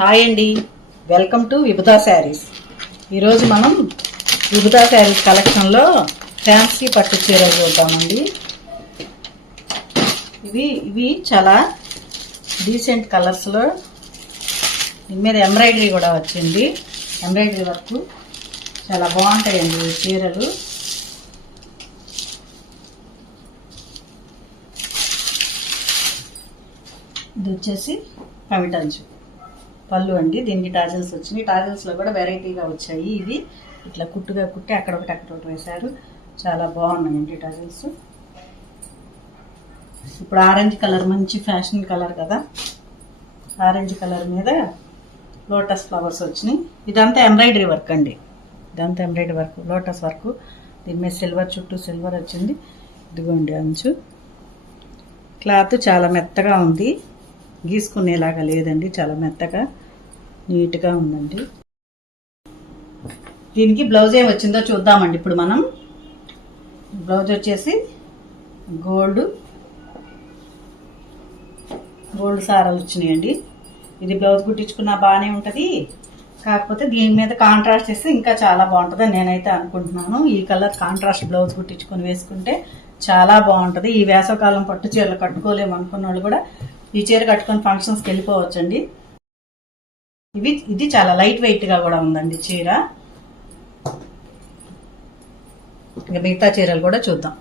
Hi అండి, welcome to విభుతా saris. ఈరోజు మనం విభుతా శారీస్ కలెక్షన్లో ఫ్యాన్సీ పట్టు చీరలు చూద్దామండి. ఇవి చాలా డీసెంట్ కలర్స్లో దీని మీద ఎంబ్రాయిడరీ కూడా వచ్చింది. ఎంబ్రాయిడరీ వర్క్ చాలా బాగుంటాయండి ఈ చీరలు. ఇది వచ్చేసి కమిటంచు పళ్ళు అండి. దీనికి టాజిల్స్ వచ్చినాయి. టాజిల్స్లో కూడా వెరైటీగా వచ్చాయి. ఇవి ఇట్లా కుట్టుగా కుట్టి అక్కడ ఒకటి వేశారు. చాలా బాగున్నాయండి టాజిల్స్. ఇప్పుడు ఆరెంజ్ కలర్ మంచి ఫ్యాషన్ కలర్ కదా. ఆరెంజ్ కలర్ మీద లోటస్ ఫ్లవర్స్ వచ్చినాయి. ఇదంతా ఎంబ్రాయిడరీ వర్క్ అండి. ఇదంతా ఎంబ్రాయిడరీ వర్క్, లోటస్ వర్క్. దీని మీద సిల్వర్, చుట్టూ సిల్వర్ వచ్చింది. ఇదిగోండి అంచు. క్లాత్ చాలా మెత్తగా ఉంది, గీసుకునేలాగా లేదండి. చాలా మెత్తగా నీట్గా ఉందండి. దీనికి బ్లౌజ్ ఏం వచ్చిందో చూద్దామండి. ఇప్పుడు మనం బ్లౌజ్ వచ్చేసి గోల్డ్ సారాలు వచ్చినాయండి. ఇది బ్లౌజ్ కుట్టించుకున్నా బాగానే ఉంటుంది. కాకపోతే దీని మీద కాంట్రాస్ట్ చేస్తే ఇంకా చాలా బాగుంటుంది నేనైతే అనుకుంటున్నాను. ఈ కలర్ కాంట్రాస్ట్ బ్లౌజ్ కుట్టించుకొని వేసుకుంటే చాలా బాగుంటుంది. ఈ వేసవకాలం పట్టు చీరలు కట్టుకోలేము అనుకున్న వాళ్ళు కూడా ఈ చీర కట్టుకొని ఫంక్షన్స్కి వెళ్ళిపోవచ్చండి. ఇది చాలా లైట్ వెయిట్ గా కూడా ఉందండి చీర. ఇంకా మిగతా చీరలు కూడా చూద్దాం.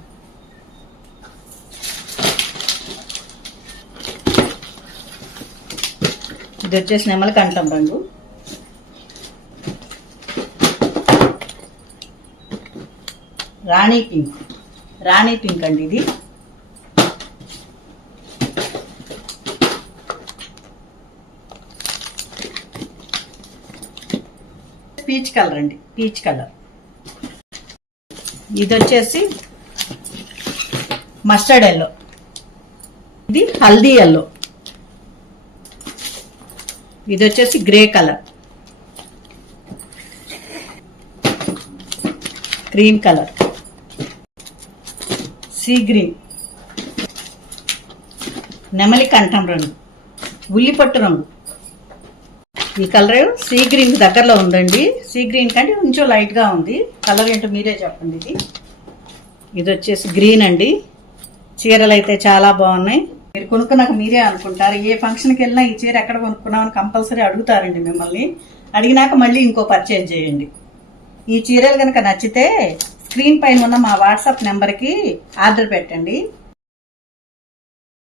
ఇది వచ్చేసి నెమలి కంఠం రంగు. రాణి పింక్ అండి. ఇది పీచ్ కలర్ అండి. Peach colour. ఇది వచ్చేసి మస్టర్డ్ ఎల్లో. ఇది హల్దీ ఎల్లో. ఇది వచ్చేసి grey colour. Cream colour. Sea green. నెమలి కంఠం రంగు. ఉల్లిపట్టు రంగు. ఈ కలర్ సీ గ్రీన్ దగ్గరలో ఉందండి. సీ గ్రీన్ కంటే కొంచెం లైట్ గా ఉంది. కలర్ ఏంటో మీరే చెప్పండి. ఇది వచ్చేసి గ్రీన్ అండి. చీరలు అయితే చాలా బాగున్నాయి. మీరు కొనుక్కున్నాక మీరే అనుకుంటారు. ఏ ఫంక్షన్కి వెళ్ళినా ఈ చీర ఎక్కడ కొనుక్కున్నామని కంపల్సరీ అడుగుతారండి మిమ్మల్ని. అడిగినాక మళ్ళీ ఇంకో పర్చేజ్ చేయండి. ఈ చీరలు కనుక నచ్చితే స్క్రీన్ పైన ఉన్న మా వాట్సాప్ నెంబర్కి ఆర్డర్ పెట్టండి.